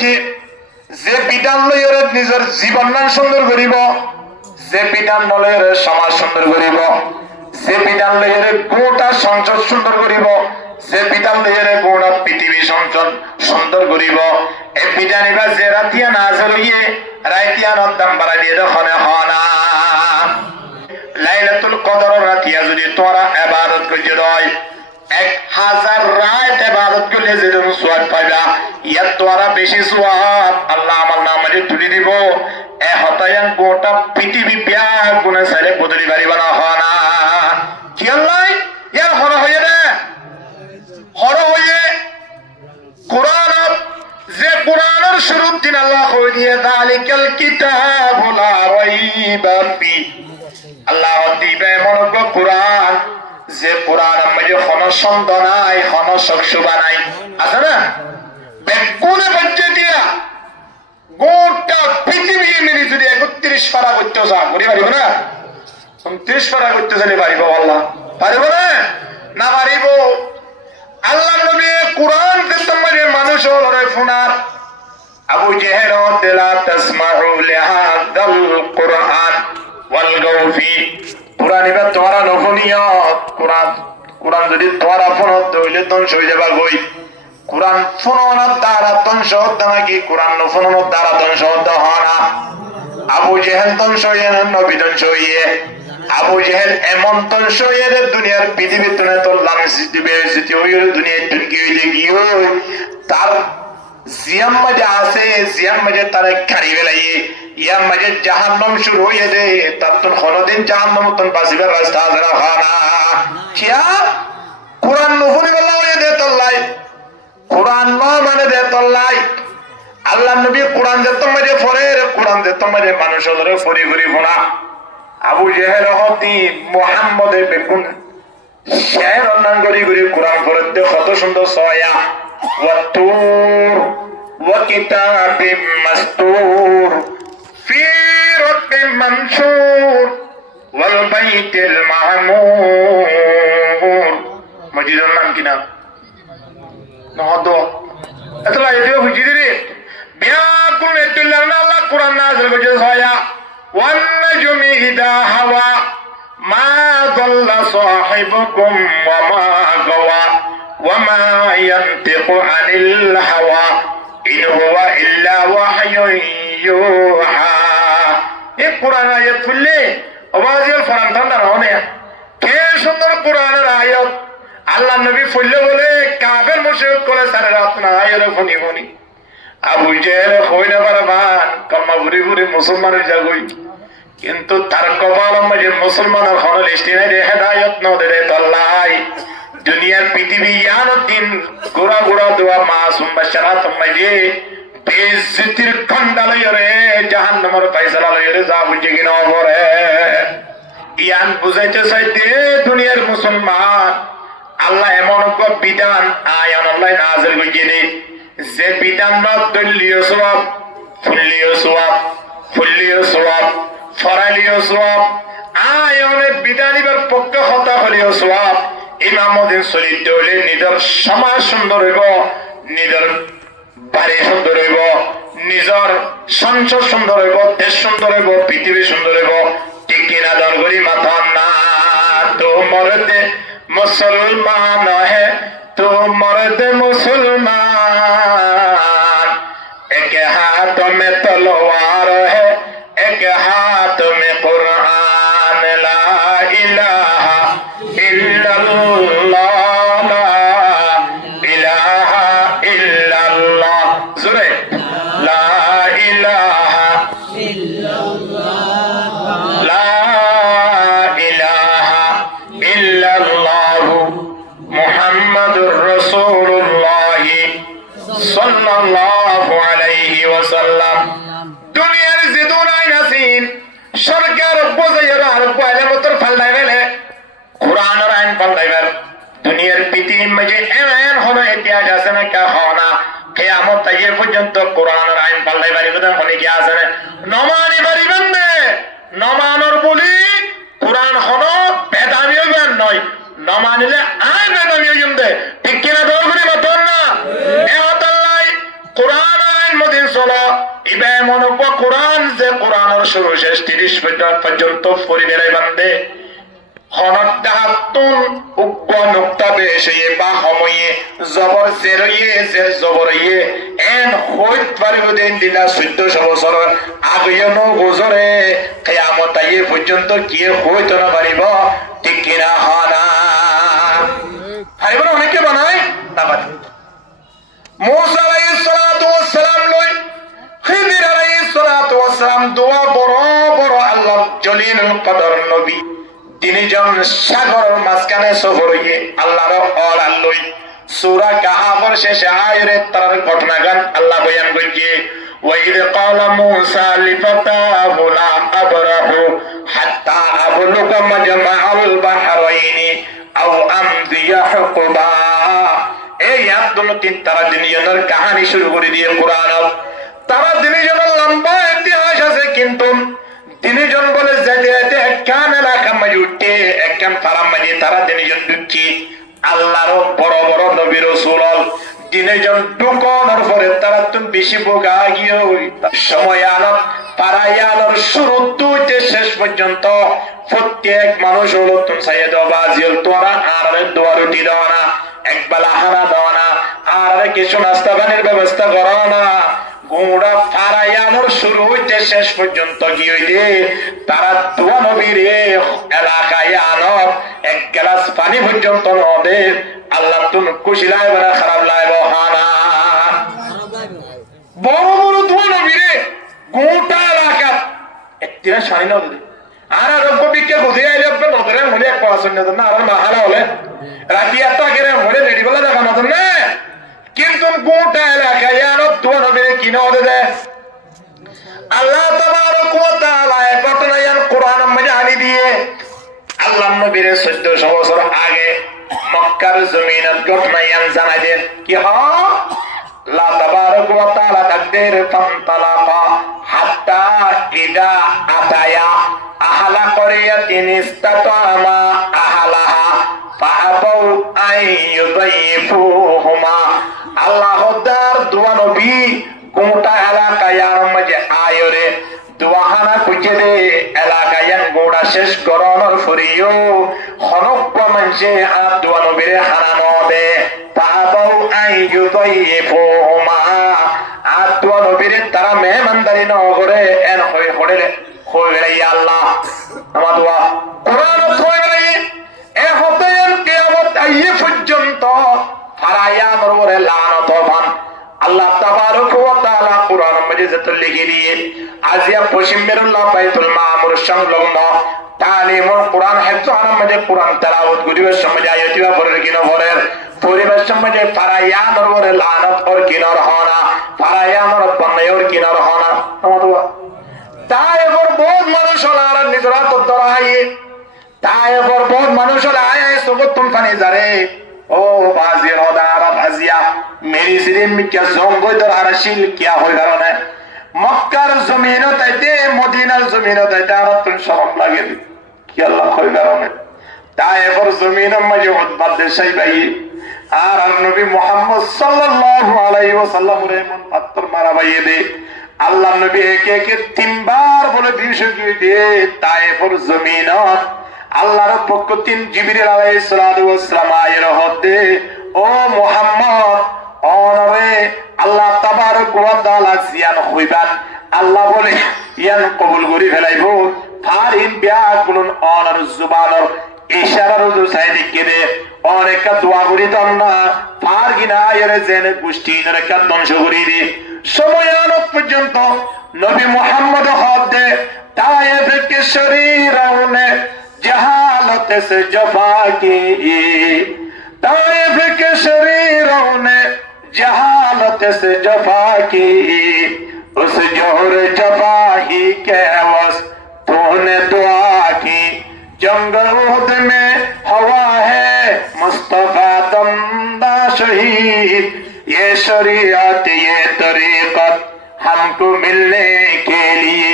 করছে যে বিধান লইরে নিজের জীবন নাম সুন্দর করিব, যে বিধান লইরে সমাজ সুন্দর করিব, যে বিধান লইরে গোটা সংসদ সুন্দর করিব, যে বিধান লইরে গোটা পৃথিবী সংসদ সুন্দর করিব, এই বিধান এবার যে রাতিয়া না জ্বলিয়ে রাইতিয়া নদাম বাড়াই দিয়ে দখনে হনা লাইলাতুল কদর রাতিয়া যদি তোরা ইবাদত করতে হয় 1000 রাত ইবাদত করলে যেরকম সওয়াব পাইবা ইয়ার তোরা বেশি সওয়াব আল্লাহ আমার নামে তুলি দিব এ হতায়ান গোটা পৃথিবী ব্যাগ গুণে সারে বদলি পারিবা না হনা কি আল্লাহ ইয়ার হর হয়ে রে হর হয়ে কোরআন যে কোরআনের শুরুর দিন আল্লাহ কই দিয়ে যালিকাল কিতাবু লা রাইবা ফি আল্লাহ দিবে মনক কোরআন যে কোরআন মধ্যে কোনো সন্দেহ নাই কোনো শকশুবা নাই আছে না বেকুনে বাচ্চা দিয়া গোটা পৃথিবী মিলি যদি 31 পারা করতে যা করি পারিব না 29 পারা করতে চলে পারিব আল্লাহ পারিব না না পারিব আল্লাহ নবী কোরআন তে তোমাদের মানুষ হরে ফুনার আবু জেহেল লা তাসমাউ লিহাদাল কোরআন ওয়াল গাউফি কোরআন এবার তোরা নফনিয়া কোরআন যদি তোরা ফোনত হইলে ধ্বংস হয়ে যাবা গই কোরআন ফোনার দ্বারা ধ্বংস হতো নাকি কোরআন ফোনার দ্বারা ধ্বংস হতো না আবু জেহেল ধ্বংস হয়ে নবী ধ্বংস হয়ে আবু জেহেল এমন ধ্বংস হয়ে দুনিয়ার পৃথিবীর তুলে তোরলাম স্মৃতি হয়ে দুনিয়ার টুনকি হইলে গিয়ে তার জিয়াম মাঝে আছে জিয়াম মাঝে তার গাড়ি বেলাইয়ে ইয়ার মাঝে জাহান্নাম শুরু হয়ে দে তার তো কোনদিন জাহান্নাম তন বাঁচিবার রাস্তা আছে না খানা কিয়া কোরআন নফুনি বলা হয়ে দে তোল্লাই কোরআন ন মানে দে তোল্লাই আল্লাহ নবী কোরআন যে তোমাদের পড়ে কোরআন যে তোমাদের মানুষ ধরে ফরি ফরি ফোনা আবু জেহেল হতি মুহাম্মদের বেকুন শের অন্যান করি করি কোরআন পড়তে কত সুন্দর সয়া ওয়াতুর ওয়া কিতাবিম মাসতুর ফি রাক্কিম মানশুর ওয়াল বাইতিল মামুর মসজিদের নাম কি নাম নহদ এতলা এদিও হুজিরে বিয়াকুল এতুল্লাহ আল্লাহ কোরআন নাযিল করেছে সয়া ওয়ান নাজমি ইদা হাওয়া মা দাল্লা সাহিবুকুম ওয়া মা গাওয়া ওয়া মা ইয়ানতিকু আনিল হাওয়া ইন হুয়া ইল্লা ওয়াহয়ুন ইউহা এই কোরআন আয়াত খুললে আওয়াজের ফরান ঠান্ডা হবে কে সুন্দর কোরআনের আয়াত আল্লাহ নবী ফলে বলে কাফের মুশরিক করে সারা রাত না আয়াত ফনি ফনি আবু জেহেল কইনা পারবান কলমা ভুরি ভুরি মুসলমানের জাগই কিন্তু তার কপালের মাঝে মুসলমানের হল লিস্টি নাই রে হেদায়েত ন দে তল্লাই দুনিয়ার পৃথিবী ইয়ানদিন গোড়া গোড়া দোয়া মাসুম বাশারাত মাঝে বেইজ্জতির কন্ডালয় রে জাহান্নামের ফয়সালা লয় রে যা বুঝে কিনা করে ইয়ান বুঝাইতে চাইতে দুনিয়ার মুসলমান আল্লাহ এমন এক বিধান আয়ান আল্লাহ নাযিল করেছে যে বিধান না দলিও সওয়াব ফুলিও সওয়াব ফুলিও সওয়াব ফরালিও সওয়াব আয়ানের বিধানিবার পক্ষে হতা হলিও সওয়াব ইমামদের চরিত্র হলে নিজের সমাজ সুন্দর হইব নিজের বাড়ি সুন্দর হইব নিজের সংসার সুন্দর হইব দেশ সুন্দর হইব পৃথিবী সুন্দর হইব ঠিক কিনা দরগরি মাথা না তো মরদে মুসলমান হে তো মরদে মুসলমান এক হাত में तलवार है एक हाथ में कुरान ला इलाहा इल्लल्लाह ला इलाहा इल्लल्लाह जुरे ला इलाहा इल्लल्लाह ला इलाहा इल्लल्लाह मुहम्मदुर रसूलुल्लाह सल्लल्लाहु अलैहि वसल्लम দুনিয়ার জিদুনাই নাসিন সরকার বোঝাইরা আর পয়লা মতর ফালদাই গেলে কোরআনের আইন ফালদাইবার দুনিয়ার পৃথিবীর মাঝে এমন হবে ইতিহাস আছে না কা হনা কিয়ামত থেকে পর্যন্ত কোরআনের আইন ফালদাইবার কথা মনে কি আছে না নমানি পারিবেন না নমানোর বলি কোরআন হলো বেদামিও জ্ঞান নয় নমানিলে আইন বেদামিও জ্ঞান ঠিক কিনা দরকারি মতন না এ হতাল্লাই কোরআন আইন মধ্যে কোরআনের শুরু শেষ 30 পর্যন্ত পড়ি বেড়াই বান্দে হনটাহাতুন উগ্র নুক্তা বেশিয়ে বা সময়ে জবর জেরইয়ে জের জবরইয়ে এন হইত পারিবদিন দিনা 1400 বছর আগেনো গোজরে কিয়ামত আইয়ে পর্যন্ত কি হইতো না পারিব ঠিক কিনা হনা পারিব না অনেকে বানায় না পারে মুসা আলাইহিস সালাতু ওয়াস সালাম লই খিদির আলাইহিস সালাতু ওয়াস সালাম দোয়া বড় বড় আল্লাহর জলিলুল কদর নবী তিনি জন সাগরের মাঝখানে সফর হইয়ে আল্লাহর অর্ডার লই সূরা কাহাফের শেষে আয়াতের তার ঘটনাগান আল্লাহ বয়ান করেছে ওয়াইদ ক্বালা মূসা লিফাতাহু লা আবরাহু হাত্তা আবলুগা মাজমাআল বাহরাইনি আও আমদিয়া হুকবা এই আব্দুল তিন তারা দিনের কাহিনী শুরু করে দিয়ে কোরআন তারা দিনের লম্বা ইতিহাস আছে কিন্তু তিনজন বলে যেতে যেতে একখান এলাকা মাঝে উঠে একখান ফারাম মাঝে তারা তিনজন ঢুকছি আল্লাহর বড় বড় নবী রাসূল তিনজন ঢুকানোর পরে তারা তুমি বেশি বোকা গিয়ে সময় আনত পারায়ানোর শুরু থেকে শেষ পর্যন্ত প্রত্যেক মানুষ হলো তুমি সাইয়েদ বাজিল তোরা আর দোয়া রুটি দাও না একবেলা হারা দাও না আর কিছু নাস্তা পানির ব্যবস্থা করো না গোড়া ফারায়ানোর শুরু হইতে শেষ পর্যন্ত কি হইলে তারা দোয়া নবীর এলাকায় আনব এক গ্লাস পানি পর্যন্ত নদে আল্লাহ তুমি খুশি লাগবে না খারাপ লাগবে হানা বড় বড় দোয়া নবীর গোটা এলাকা একদিন সানি নদী আর আরোগ্য বিজ্ঞে বুঝে আইলে আপনার নদরে হলে এক পড়াশোন না আর মাহালা হলে রাতি একটা কেড়ে হলে রেডি বলে দেখা নতুন না কিন্তু গোটা এলাকায় আরো দোয়া নবীর কি নদে দেয় আল্লাহ তাবারক ওয়া তাআলা এই ঘটনা কোরআনের মধ্যে আনি দিয়ে আল্লাহ নবীর 1400 বছর আগে মক্কার জমিনত ঘটনা জানাই দেন কি হয় আল্লাহ তাবারক ওয়া তাআলা তাকদীর ফান্তালাকা হাত্তা ইদা আতায়া আহলা ক্বরিয়াতিন ইসতাতামা আহলাহা ফাআবাউ আইয়ুযাইফুহুমা আল্লাহ তার দোয়া নবী গোটা এলাকায় মাঝে আয়রে দোয়াহানা খুঁজে দে এলাকায় গোড়া শেষ গরমের ফরিও হনক মানুষে আর দোয়া নবীরে হারানো দে তাহাবাউ আইয়ুযাইফুহুমা আর দোয়া নবীরে তারা মেহমানদারি ন করে এন হয়ে হড়ে হয়ে গেলে আল্লাহ আমার দোয়া কোরআন হয়ে গেলে এ হতে কিয়ামত আইয়ে পর্যন্ত ফারায়ানোর উপরে লানত পান আল্লাহ তাবারক ওয়া তাআলা কোরআন মাজিদ লিখে দিয়ে আজিয়া পশ্চিম বেরুল্লাহ বাইতুল মামুর সংলগ্ন তালিমুল কোরআন হিফজ আনাম মাজিদ কোরআন তেলাওয়াত করিবার সময় আয়াতিবা পড়ের কিনা পড়ের পরিবেশ সময় ফারায়ানোর উপরে লানত ওর কিনার হনা ফারায়ানোর বন্যায় ওর কিনার হনা তাই এবার বহুত মানুষ হল আর নিজরা তো দরাই তাই এবার বহুত মানুষ হল আয় সবত তুম ফানি যারে ও বাজির হদারা ভাজিয়া মেরি সিরিন মিক্কা জঙ্গই দর আরশিল কিয়া হই কারণে মক্কার জমিনতে মদিনার জমিনতে আর তুম শরম লাগে কি আল্লাহ হই কারণে তাই এবার জমিনের মাঝে উদ্বাদ দেশাই ভাই আর নবী মুহাম্মদ সাল্লাল্লাহু আলাইহি ওয়াসাল্লাম এর মন পাত্র মারা বাইয়ে দে আল্লাহ নবী একে একে তিনবার বলে দিয়েছে দিয়ে তাই এবার জমিনত আল্লাহর পক্ষ তিন জিবরিল আলাইহিস সালাতু ওয়াস সালাম আয়ের হতে ও মুহাম্মদ অনরে আল্লাহ তাবারক ওয়া তাআলা জিয়ান হইবান আল্লাহ বলে ইয়ান কবুল করি ফেলাইবো ফারিন বিয়াগুলুন অনর জুবানর ইশারার সাইদি কেদে অনেক দোয়া করি তন্না ফার গিনা আয়ের জেনে গোষ্ঠী নরকা ধ্বংস করি দি সময় আনত পর্যন্ত নবী মুহাম্মদ হদে তায়েফ কে শরীরাউনে जहालत से जफा की ताइफ के शरीरों ने जहालत से जफा की उस जोर जफा ही के वस तूने दुआ की जंग उहद में हवा है मुस्तफा दमदा शहीद ये शरीयत ये तरीकत हमको मिलने के लिए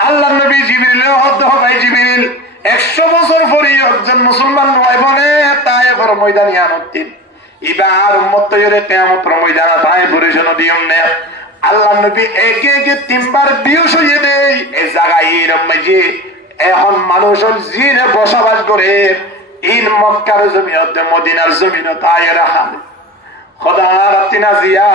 अल्लाह नबी जिब्रील भाई जिब्रील 100 বছর পরে একজন মুসলমান নয় বলে তায়েফের ময়দানে আনতেন এবার উম্মত তৈরি কিয়ামতের ময়দানে তায়েফের জন্য দিয়ম নে আল্লাহ নবী একে একে তিনবার বিয়ে সইয়ে দেয় এই জায়গায় মাঝে এখন মানুষ জিনে বসবাস করে ইন মক্কার জমিয়তে মদিনার জমিনত আয়ের হাল খোদার তিনা জিয়া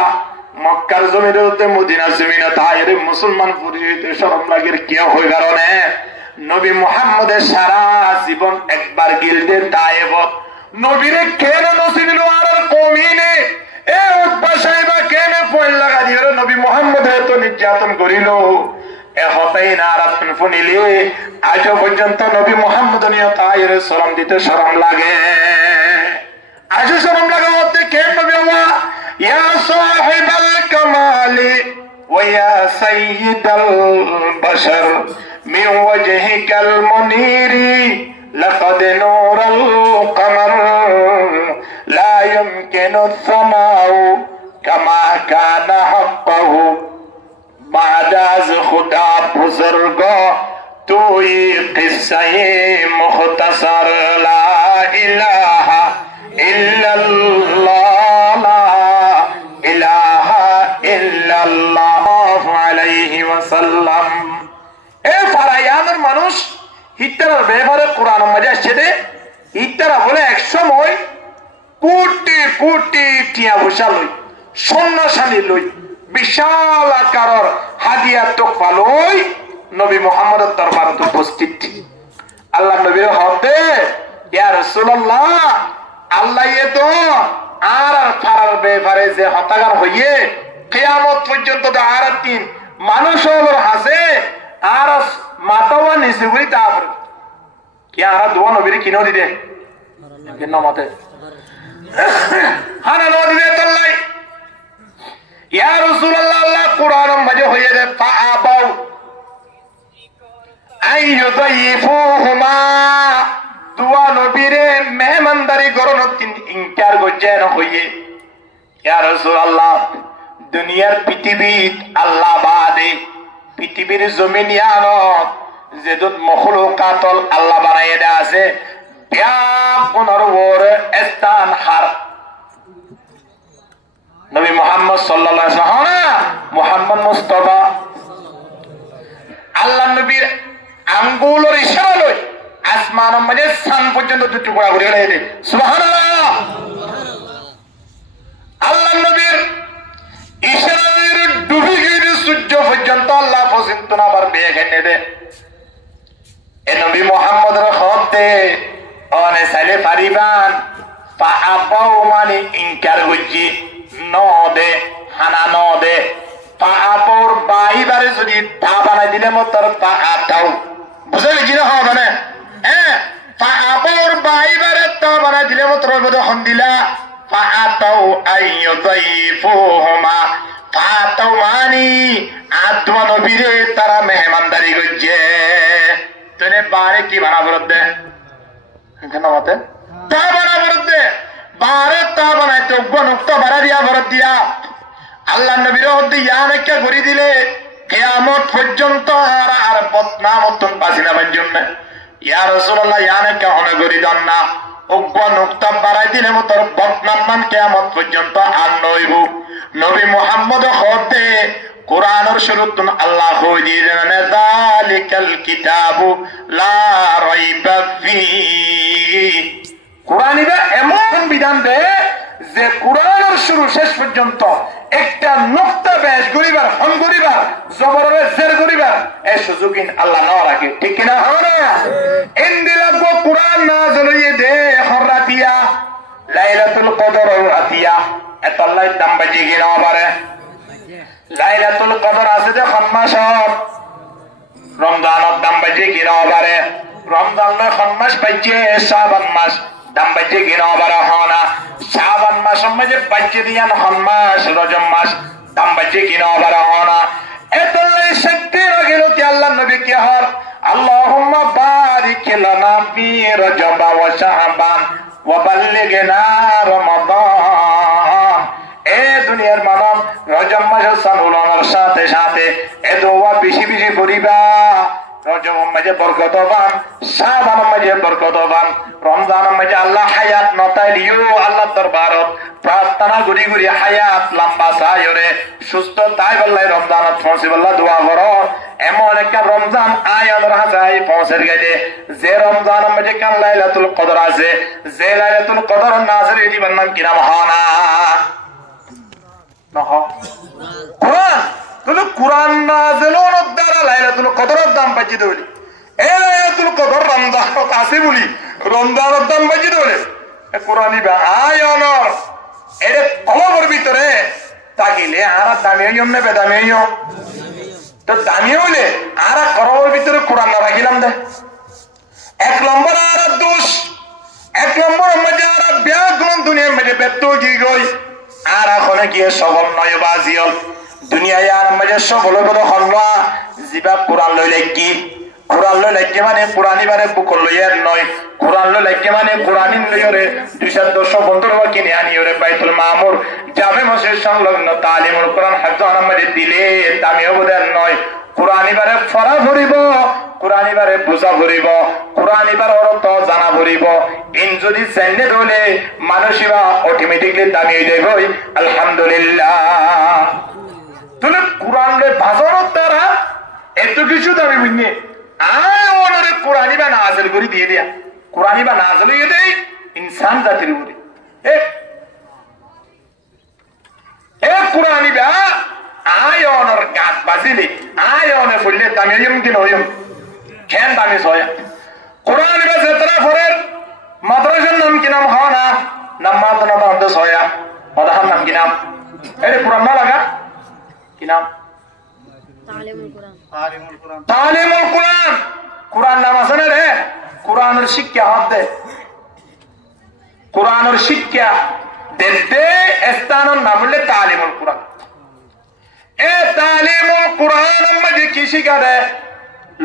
মক্কার জমিনতে মদিনার জমিনত আয়ের মুসলমান পরিচিত শরম লাগের কেউ হয়ে কারণে নবী মুহাম্মদের সারা জীবন একবার গিলতে তায়েবত নবীরে কেন নসিবিল আর কমিনে এ উতবা সাহেবা কেন পয়ল লাগা দিল নবী মুহাম্মদের তো নির্যাতন করিল এ হতাই না রাতন ফুনিলে আজ পর্যন্ত নবী মুহাম্মদ নিয়ে তায়ের সালাম দিতে শরম লাগে আজ শরম লাগা হতে কেন নবী আল্লাহ ইয়া সাহিবাল কামালি ওয়া ইয়া সাইয়্যিদাল বাশার من وجهك المنير لقد نور القمر لا يمكن الثناء كما كان حقه بعد از خدا بزرگ توی قصه مختصر لا اله الا الله لا اله الا الله عليه وسلم এ ফারায়ানের মানুষ হিট্টারের ব্যাপারে কোরআন মধ্যে আসছে যে হিট্টারা বলে এক সময় কোটি কোটি টিয়া পয়সা লই সন্ন্যাসানী লই বিশাল আকারের হাদিয়া তোফা লই নবী মুহাম্মদের দরবারে উপস্থিত আল্লাহ নবীর হতে ইয়া রাসূলুল্লাহ আল্লাহ এ তো আর ফারার ব্যাপারে যে হতাগার হইয়ে কিয়ামত পর্যন্ত আর তিন মানুষ হলো হাসে আর মাতাওয়া নিচে গুলি তারপর কি আর দোয়া নবীর কিনো দিদে কেন মতে হানা নো দিদে তাল্লাই ইয়া রাসূলুল্লাহ আল্লাহ কুরআন মাঝে হয়ে রে ফাআবাউ আইয়ুদাইফুহুমা দোয়া নবীরে মেহমানদারি করন তিন ইনকার গজেন হয়ে ইয়া রাসূলুল্লাহ দুনিয়ার পৃথিবী আল্লাহ বাদে পৃথিবীর জমিন ইয়ানত যেদুত মখলুকাতল আল্লাহ বানাইয়ে দেয়া আছে ব্যাপনের ওর স্থান হার নবী মুহাম্মদ সাল্লাল্লাহু আলাইহি ওয়াসাল্লাম মুহাম্মদ মুস্তাফা আল্লাহ নবীর আঙ্গুলের ইশারা লই আসমানের মাঝে সান পর্যন্ত দুটো টুকরা করে গেলে সুবহানাল্লাহ আল্লাহ নবীর ইশারার ডুবে গিয়ে সূর্য পর্যন্ত আল্লাহ পর্যন্ত না আবার বেয়ে গেনে দে এ নবী মুহাম্মদের হতে অনে সালে পারিবান পাআবাউ মানে ইনকার হইজি নদে হানা নদে পাআবর বাইবারে যদি তা বানাই দিলে মতর পাআতাও বুঝে গেছি না হবে না হ্যাঁ পাআবর বাইবারে তা বানাই দিলে মতর বদে হন্দিলা পাআতাও আইয়ুদাইফুহুমা পাআতাও মানে আদমা নবীরে তারা মেহমানদারি করছে তোরে বারে কি বানাবর দে কেন মতে তা বানাবর দে বারে তা বানাইতে গনুক্ত বাড়া দিয়া বরদ দিয়া আল্লাহ নবীর হতে ইয়ানকে ঘুরি দিলে কিয়ামত পর্যন্ত আর বদনামতন বাঁচিনাবার জন্য ইয়া রাসূলুল্লাহ ইয়ানকে অনে ঘুরি দেন না গনুক্ত বাড়াই দিলে মতর বদনাম কিয়ামত পর্যন্ত আর নইব নবী মুহাম্মদ হতে কোরআনের শুরুতে আল্লাহ কই দিলেন যালিকাল কিতাবু লা রাইবা ফিহি কোরআনিবা এমন বিধান দেয় যে কোরআনের শুরু শেষ পর্যন্ত একটা নুকতা বেশ গরিবার হন গরিবার জবরের জের গরিবার এই সুযোগিন আল্লাহ না রাখে ঠিক কিনা হবে না ইনদিলাগ কোরআন নাযিল হয়ে দে হরাতিয়া লাইলাতুল কদর রাতিয়া এত আল্লাহ দাম বাজি গিয়ে না পারে লাইলাতুল কদর আছে যে খাম্মাস রমজানের দাম বাজি গিয়ে না পারে রমজানের খাম্মাস বাজে শাবান মাস দাম বাজে গিয়ে না পারে হনা শাবান মাসের মধ্যে বাজে দিয়ান খাম্মাস রজব মাস দাম বাজে গিয়ে না পারে হনা এত শক্তি রাখিল তে আল্লাহ নবী কি হর আল্লাহুম্মা বারিক লানা ফি রজব ওয়া শাবান ওয়া বাল্লিগনা রমাদান এ দুনিয়ার মানব রজব মাসের সানুলানোর সাথে সাথে এ দোয়া বেশি বেশি করিবা রজবের মাঝে বরকত পান, শাবানের মাঝে বরকত পান, রমজানের মাঝে আল্লাহ হায়াত নতাইলিও আল্লাহ দরবারত প্রার্থনা ঘুরি ঘুরি হায়াত লম্বা চাইরে সুস্থ তাই বললাই রমজানত পৌঁছে বললা দোয়া করো। এমন একটা রমজান আয়াতের হাজাই পৌঁছের গেলে যে রমজানের মাঝে কাল লাইলাতুল কদর আছে, যে লাইলাতুল কদর নাজিল হইবার নাম কি নাম হনা নহ কোরআন। তাহলে কোরআন নাজিল হওয়ার দ্বারা লাইলাতুল কদরের দাম বাজি দেবলি। এই লাইলাতুল কদর রমজানত আছে বলি রমজানের দাম বাজি দেবলে কোরআনই বা আয়নর এটা কলমের ভিতরে তাকিলে আর দামি হইম না বেদামি হইম তো দামি হইলে আর কলমের ভিতরে কোরআন না রাখিলাম দে। এক নম্বর আর দোষ, এক নম্বর মধ্যে আর ব্যাগুন দুনিয়ার মধ্যে ব্যর্থ কি গই আর এখন গিয়ে সফল নয় বাজিল দুনিয়ায় আর মধ্যে সফল হলো হল্লা জিবা কোরআন লইলে কি কোরআন লইলে কি মানে কোরআনই বারে বুকল লইয়ার নয়, কোরআন লইলে কি মানে কোরআনই লইরে 215 কিনে আনিওরে বাইতুল মামুর জামে মসজিদ সংলগ্ন তালিমুল কোরআন হাফজান মধ্যে দিলে দামি অবদান নয়। কোরআনই বারে ফরা ভরিব, কোরআনই বারে বুঝা ভরিব, কোরআনই বারে অর্থ জানা ভরিব। ইন যদি জানলে হলে মানুষিবা অটোমেটিকলি দামি হয়ে যাবে। আলহামদুলিল্লাহ। তাহলে কোরআনের ভাষণের দ্বারা এত কিছু দামি বুঝিয়ে আয় ওনারে কোরআনই বা নাজিল করে দিয়ে দেয়া, কোরআনই বা নাজিল হয়ে দেয় ইনসান জাতির উপরে। এ কোরআনই বা আয় ওনার গাছ বাজিলে আয় ওনে ফুললে দামি হইম কি নইম কেন দামি সয়া। কোরআনই বা যেতরা ফরের মাদ্রাসার নাম কি নাম হওয়া না নাম মাদ্রাসা বন্ধ সয়া ওদাহার নাম কি নাম এটা কোরআন না লাগা কি নাম তালিমুল কোরআন। কোরআন নাম আছে না রে, কোরআনের শিক্ষা হাত দে, কোরআনের শিক্ষা দেখতে স্থানের নাম হলে তালিমুল কোরআন। এ তালিমুল কোরআন মধ্যে কি শিখা দে?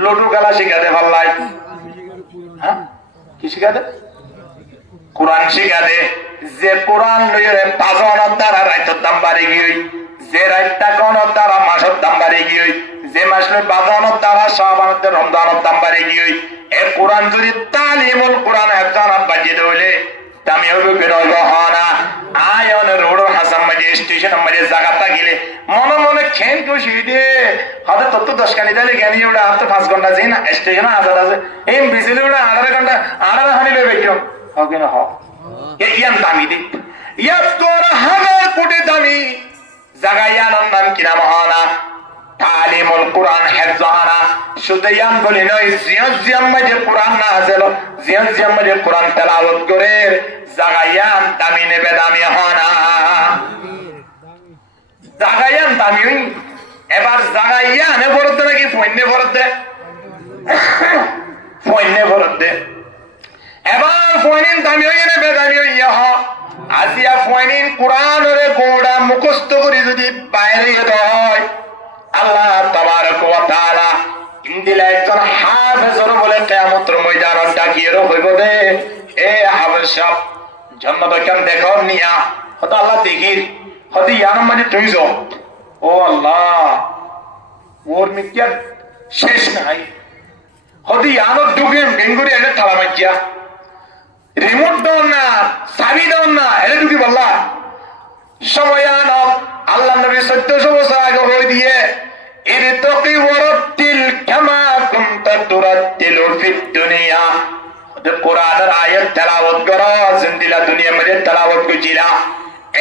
লটু খেলা শিখা দে ভাল্লাই। হ্যাঁ কি শিখা দে? কোরআন শিখা দে। যে কোরআন লইয়ে পাঁচনের দ্বারা রাইতের দাম বাড়ি গিয়ে, যে রাইতটা কোনের দ্বারা মাসের দাম বাড়ি গিয়ে, যে মাসের বাজানোর দ্বারা শাবানের রমজানের দাম বাড়ি গিয়ে, এ কোরআন যদি তালিমুল কোরআন একজনের বাজিয়ে হইলে দামি হইব কি নইব হনা। আয়ন রোড হাসান মাঝে স্টেশনের মাঝে জায়গাটা গেলে মনে মনে খেন খুশি দিয়ে হাতে তত 10 কানি দিলে জ্ঞানী ওটা হাতে 5 ঘন্টা যাই না স্টেশনে আজাদ আছে এই বিজলি ওটা 18 ঘন্টা 18 হানি লইবে কিরম হবে না হ ইয়ান দামি দি ইয়া তোর হাজার কোটি দামি জায়গা ইয়ানোর নাম কি নাম হনা তালিমুল কোরআন হেফজানা। শুধু ইয়ান বলি নয় জিয়াম মাঝে কোরআন না আছে জিয়াম মাঝে কোরআন তেলাওয়াত করে জাগায়ান দামি নেবে দামি হনা জাগায়ান দামি। এবার জাগায়ানে ভরতে নাকি ফইনে ভরতে ফইনে ভরতে এবার ফইনিন দামি হইয়া নেবে দামি হইয়া হ আজিয়া ফইনিন কোরআনের গোড়া মুখস্থ করে যদি বাইরে হয় আল্লাহ তাবারক ওয়া তাআলা ইনদিলা একজন হাফেজর বলে কিয়ামতের ময়দানত ডাকিয়ে হইব দে এ হাফেজ সাহেব জান্নাত কেন দেখো নিয়া হত আল্লাহ দেখির হত ইয়ার মানে তুই যাও ও আল্লাহ ওর মিকিয়া শেষ নাই হত ইয়ার ঢুকেন বেঙ্গুরি এনে থালা মাইয়া রিমোট দাও না চাবি দাও না এনে ঢুকি বললা সময় আনো আল্লাহ নবী 1400 বছর আগে হয়ে দিয়ে ইরতাকি ওয়ারাতিল কামা কুনতা তুরাতিলু ফিদ দুনিয়া কোরআনের আয়াত তেলাওয়াত করো জিন্দিলা দুনিয়া মধ্যে তেলাওয়াত কইছিলা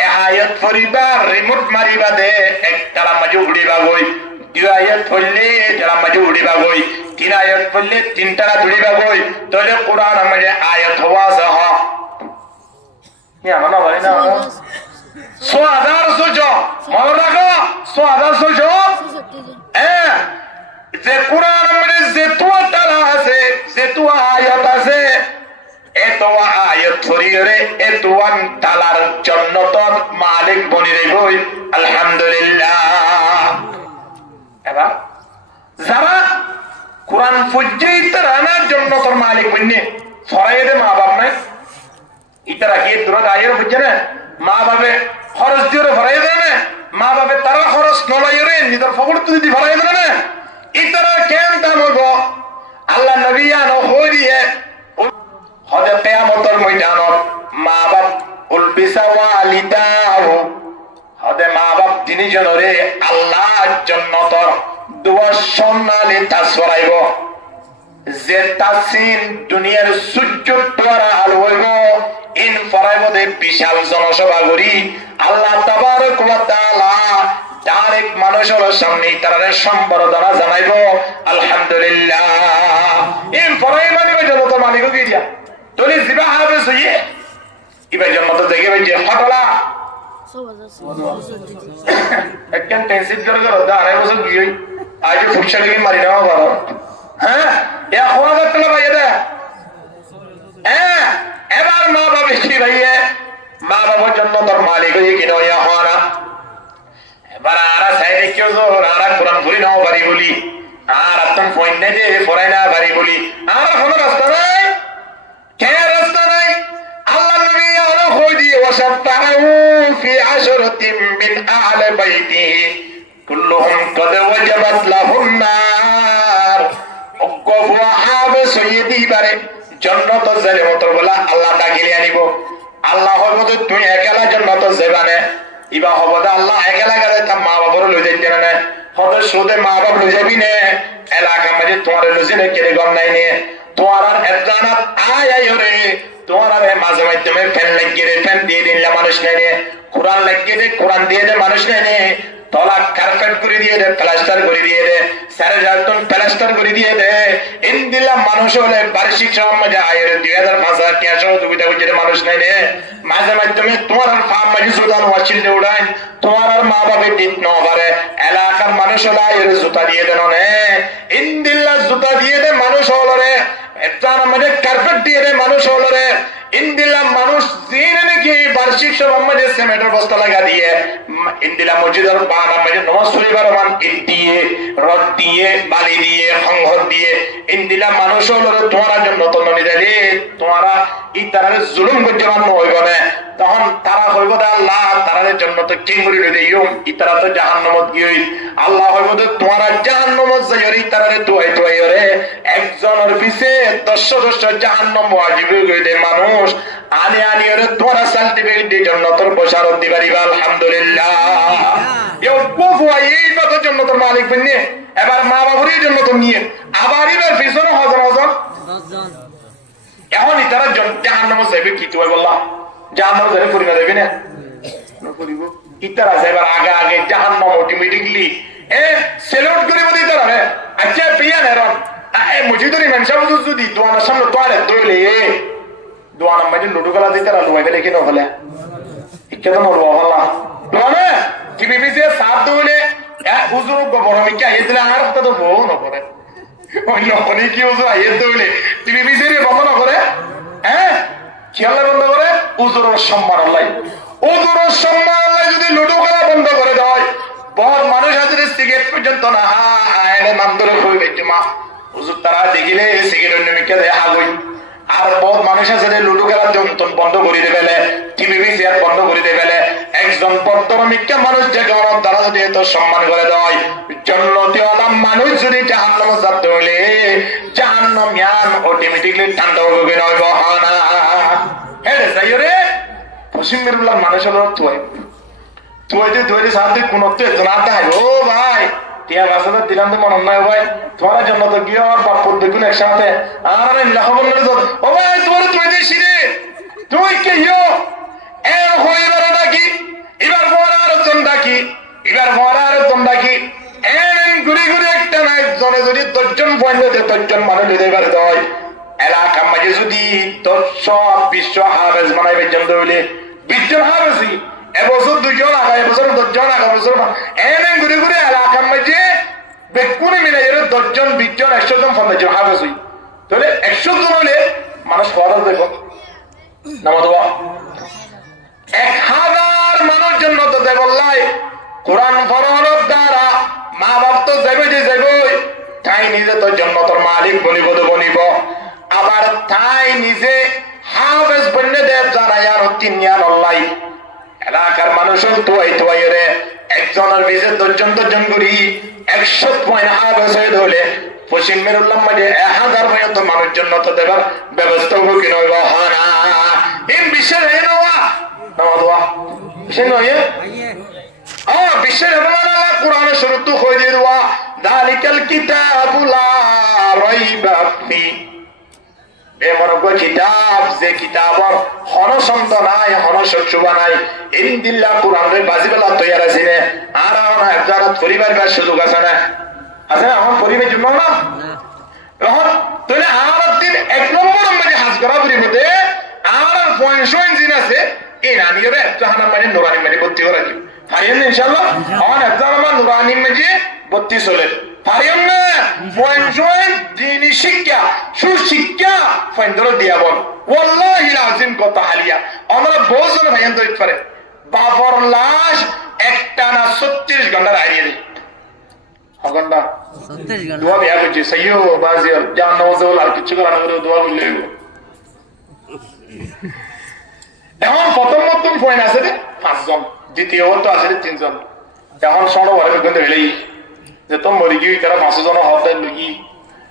এ আয়াত পড়িবা রিমোট মারিবা দে এক তালা মাঝে উড়িবা গই দুই আয়াত পড়লে তালা মাঝে উড়িবা গই তিন আয়াত পড়লে তিন তালা উড়িবা গই তাহলে কোরআনের মধ্যে আয়াত হওয়া যহ নিয়া না বলে না 1000 মনে রাখো 1000 যে কোরআন মধ্যে যেতু তালা আছে যেতু আয়াত আছে এত আয়াত ছড়িয়ে এত তালার জন্নতর মালিক বনি রে গই আলহামদুলিল্লাহ। এবার যারা কোরআন পড়ছে তারা জন্নতর মালিক বনে ছড়াইয়ে দে মা বাপ নাই ইতারা কি দূর আয়ের বুঝছে না মা বাপে খরচ দিয়ে ভরাই দেয় না মা বাপে তারা খরচ নলাইরে নিজের ফকর তো যদি ভরাই দেয় না ইতারা কেন দাম হইব ওয়ালিদাহু হদে মা বাপ তিনি জনরে আল্লাহর জন্য তোর দোয়া সম্মানে তাসরাইব যে তাসিন দুনিয়ার সূর্য তোরা আলো হইব ইন ফরাইব দে বিশাল জনসভা করি আল্লাহ তাবারক ওয়া তাআলা ডাইরেক্ট মানুষের সামনে তারা সম্বর্ধনা জানাইব আলহামদুলিল্লাহ ইন ফরাই মানে যত মালিক কি দিয়া তোরে জিবা হবে সইয়ে ইবা জন্য তো দেখে যে হটলা একদম টেনসিভ করে দা আরে বছর কি হই আজ ফুকশালি মারি নাও বাবা হ্যাঁ এ হওয়া গেল ভাই এটা হ্যাঁ এবার মা বাবা কি ভাইয়ে মা বাবার জন্য তোর মালিক হয়ে কিনো ইয়া হওয়া এবার আরা সাইডে কেউ আরা কোরআন পড়ি নাও পারি বলি আর আপনার পয়েন্ট নেই যে পড়াই না পারি বলি আর কোনো রাস্তা নাই কে রাস্তা নাই আল্লাহ নবী আরো হই দিয়ে ওয়াসাতাহু ফি আশরাতিন মিন আহলি বাইতিহি কুল্লুহুম কদ ওয়াজাবাত লাহুম নার ওয়াকফা হাবে সাইয়্যিদি বারে জান্নাত জালিমতর বলা আল্লাহ ডাকিলে আনিব আল্লাহ হইবত তুই একলা জান্নাত যাবানে ইবা হবদা আল্লাহ একলা গেলে তা মা বাবার লই যাইতে না হতে সুদে মা বাপ লই যাবি না এলাকা মাঝে তোমার লইছে না কেড়ে গম নাই নে তোমার আর একজানাত আয় রে তোমার আর মাঝে মাধ্যমে ফ্যান লাগিয়ে রে ফ্যান দিয়ে দিলে মানুষ নাই নে কোরআন লাগিয়ে দে কোরআন দিয়ে দে মানুষ নাই নে তলা কার্পেট করে দিয়ে দে প্লাস্টার করে দিয়ে দে সারে জালতন প্লাস্টার করে দিয়ে দে ইনদিলা মানুষ হলে বার্ষিক সমাজে আয়ের 2000-5000 টাকা সহযোগিতা করছে মানুষ নাই নে মাঝে মাধ্যমে তোমার আর ফার্ম মাঝে জুতান ওয়াচিল দে উড়াই তোমার আর মা বাবা দিত ন পারে এলাকার মানুষ হলে আয়ের জুতা দিয়ে দেন নে ইনদিল্লা জুতা দিয়ে দে মানুষ হলো রে একটার মধ্যে কার্পেট দিয়ে দে মানুষ হলো রে ইনদিল্লা মানুষ দিন নাকি বার্ষিক সভা মধ্যে সিমেন্টের বস্তা লাগা দিয়ে ইনদিল্লা মসজিদের বাহানা মধ্যে নমাজ পড়িবার মান ইট দিয়ে রড দিয়ে বালি দিয়ে সংঘর দিয়ে ইনদিল্লা মানুষ হলো তোমার জন্য তো নিদালি তোমারা ই তারারে জুলুম করতে মান হইব না তখন তারা হইব আল্লাহ তারার জন্য তো কি করি লই দেইম ই তারা তো জাহান্নামত গিয়ে আল্লাহ হইব তোমারা জাহান্নামত যাইরি তারারে তুই তুই রে একজনের পিছে 10 জাহান্নাম ওয়াজিব হয়ে দে মানুষ আনি আনি রে তোরা সার্টিফিকেট দিয়ে জান্নাতের বশারত দিবারিবা আলহামদুলিল্লাহ এও বুফুয়া এই মত জান্নাতের মালিক বন্নে এবার মা বাবার জন্য তো নিয়ে আবার এবার পিছনে হাজার হাজার 10 জন এখন ইতারা জাহান্নামে যাবে কি তুই বললা জাহান্নামে যাবে করি না দেবে না করিব ইতারা যাইবার আগে আগে জাহান্নাম অটোমেটিক্যালি সেলুট করিব ইতারা রে আচ্ছা পিয়ান এরন মসজিদের ইমাম সাহেব যদি দোয়ানার সামনে তোয়ারে দইলে দোয়ানা মানে লুডু খেলা দিতে না লুয়াই গেলে কি না হলে কেন নড়বো হল্লা দোয়ানে টিভি পিছিয়ে সাপ দইলে হুজুর বড় মিকে আইয়ে দিলে আর তো বউ নপরে অন্য অনেক কি হুজুর আইয়ে দইলে টিভি পিছিয়ে বন্ধ না করে খেয়াল বন্ধ করে হুজুরের সম্মান আল্লাহ হুজুরের সম্মান আল্লাহ যদি লুডু খেলা বন্ধ করে দেয় বড় মানুষ হাজারে সিগারেট পর্যন্ত না নাম ধরে হইবে মা হুজুর তারা দেখিলে সিগারেট নেমিকে দেয় আগুই আর বহুত মানুষ আছে লুডু খেলার যন্ত্রণ বন্ধ করে দেবে টিভি চেয়ার বন্ধ করে দেবে একজন পদ্মমিকা মানুষ যে গরম তারা যদি এত সম্মান করে দেয় জন্নতিওয়ালা মানুষ যদি জাহান্নামে যেতে হলে জাহান্নাম ইয়ান অটোমেটিক্যালি ঠান্ডা হবে নয় বহানা হ্যাঁ রে যাই রে পশ্চিম মেরুলার মানুষ হলো তুই তুই সাথে কোন জানাতে হয় ও ভাই টিয়া গাছটা দিলাম তো মনে নয় ভাই তোমার জন্য তো গিয়ে আমার বাপ দেখুন একসাথে আর লেখাপন ও ভাই তোমার তুই দিয়েছি রে তুই কে এর হইবার ডাকি এবার পরে আরেকজন ডাকি এবার পরে আরেকজন ডাকি ঘুরে ঘুরে একটা নাই জনে যদি 10 জন পয়েন্ট 10 জন মানুষ দিতে পারে হয় এলাকা মাঝে যদি 100-20 হাফেজ বানাইবে জন্য হইলে 20 জন হাফেজি এবছর 2 জন আগা এবছর 10 জন আগা বছর ঘুরে ঘুরে এলাকার মাঝে বেকুনে মিলে 10 জন 20 জন 100 জন 50 জন হাফেজ হই তাহলে 100 জন হলে মানুষ খরচ দেখো নামাজ 1000 মানুষ জন্য তো দেবল্লাই কোরআন ফরমানোর দ্বারা মা বাপ তো যাবে যে যাবে তাই নিজে তো জান্নাতের মালিক বনিব তো বনিব আবার তাই নিজে হাফেজ বন্নে দেব জানা আর তিনিয়ান আল্লাহ এলাকার মানুষ তুই রে একজনের বিজে 10 জন করি 100 পয়েন্ট হাফেজ হয়ে হলে পশ্চিম মেরুল্লাম মাঝে 1000 পর্যন্ত মানুষ জন্য তো দেবার ব্যবস্থা হবে কি নয় বহানা এই বিশ্বের হে নওয়া সে নয় বিশ্বের কোরআনের শুরুতে হয়ে দিয়ে দেওয়া দালিকাল কিতাবু লা রাইবা ফি কিতাব যে কিতাবর হনসন্দ নাই হনসচ্ছুবা নাই ইনদিল্লাহ কোরআনের বাজিবেলা তৈয়ার আছে না আর আমার একজারাত পরিবার বা সুযোগ আছে না আমার পরিবার জন্য না এখন তাহলে আমার দিন এক নম্বর মানে হাজ করা পরিবর্তে আমার পয়েন্ট জিন আছে এই রানিয়রে একটা হানা মানে নুরানি মানে ভর্তি করা কি পারিয়েন না ইনশাআল্লাহ আমার একটা আমার নুরানি মানে ভর্তি চলে পারিয়েন না পয়েন্ট দিনী শিক্ষা সুশিক্ষা ফাইন্দর দিয়া বল ওয়াল্লাহি লাজিম কথা হালিয়া আমরা বহুজন ভাইয়ান দইতে পারে বাবর লাশ একটা না 36 ঘন্টা হারিয়ে দেয় ঘন্টা 36 ঘন্টা দোয়া বিয়া করছে সইয়ো বাজিয়া জান নওয়াজল আর কিছু করা না দোয়া বললে এখন প্রথম পয়েন্ট আছে 5 জন দ্বিতীয় তো আছে 3 জন এখন সড় ওরে গন্ধ হলেই যে তো মরি গিয়ে তারা 5 জন হতার লগি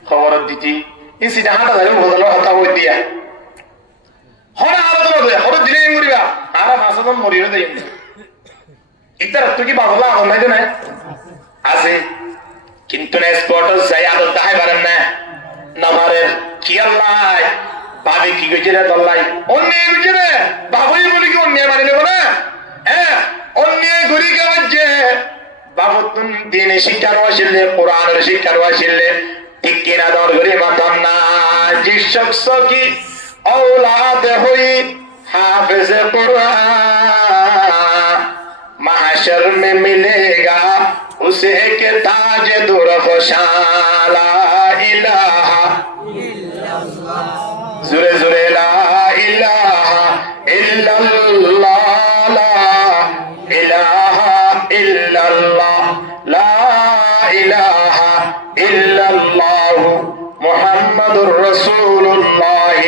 খবর দিতি এই সিধা হাঁটা ধরে বদল হতা হই দিয়া হরে আলোচনা দেয় হরে দিলে মরিবা আর 5 জন মরিও দেয় ইতার তুই কি বাংলা এখন নাই না আছে কিন্তু না স্পট যাই আলো তাই পারেন না নামারের কি আল্লাহ ভাবে কি কইছে রে দল্লাই অন্যায় কইছে রে বাবুই বলি কি অন্যায় মানি নেব না হ্যাঁ অন্যায় করি কেমন যে বাবুতুন দিনে শিক্ষার ওয়াসিলে কোরআনের শিক্ষার ওয়াসিলে ঠিক কিনা দর গরি মাতন না जिस शख्स की औलाद हुई हाफिज कुरान महशर में मिलेगा उसे के ताज दुर्फशान ला इलाहा जुरे जुरे ला इलाहा इल्लल्लाह ला इलाहा इल्लल्लाह ला इलाहा इल्लल्लाह मुहम्मदुर रसूलुल्लाह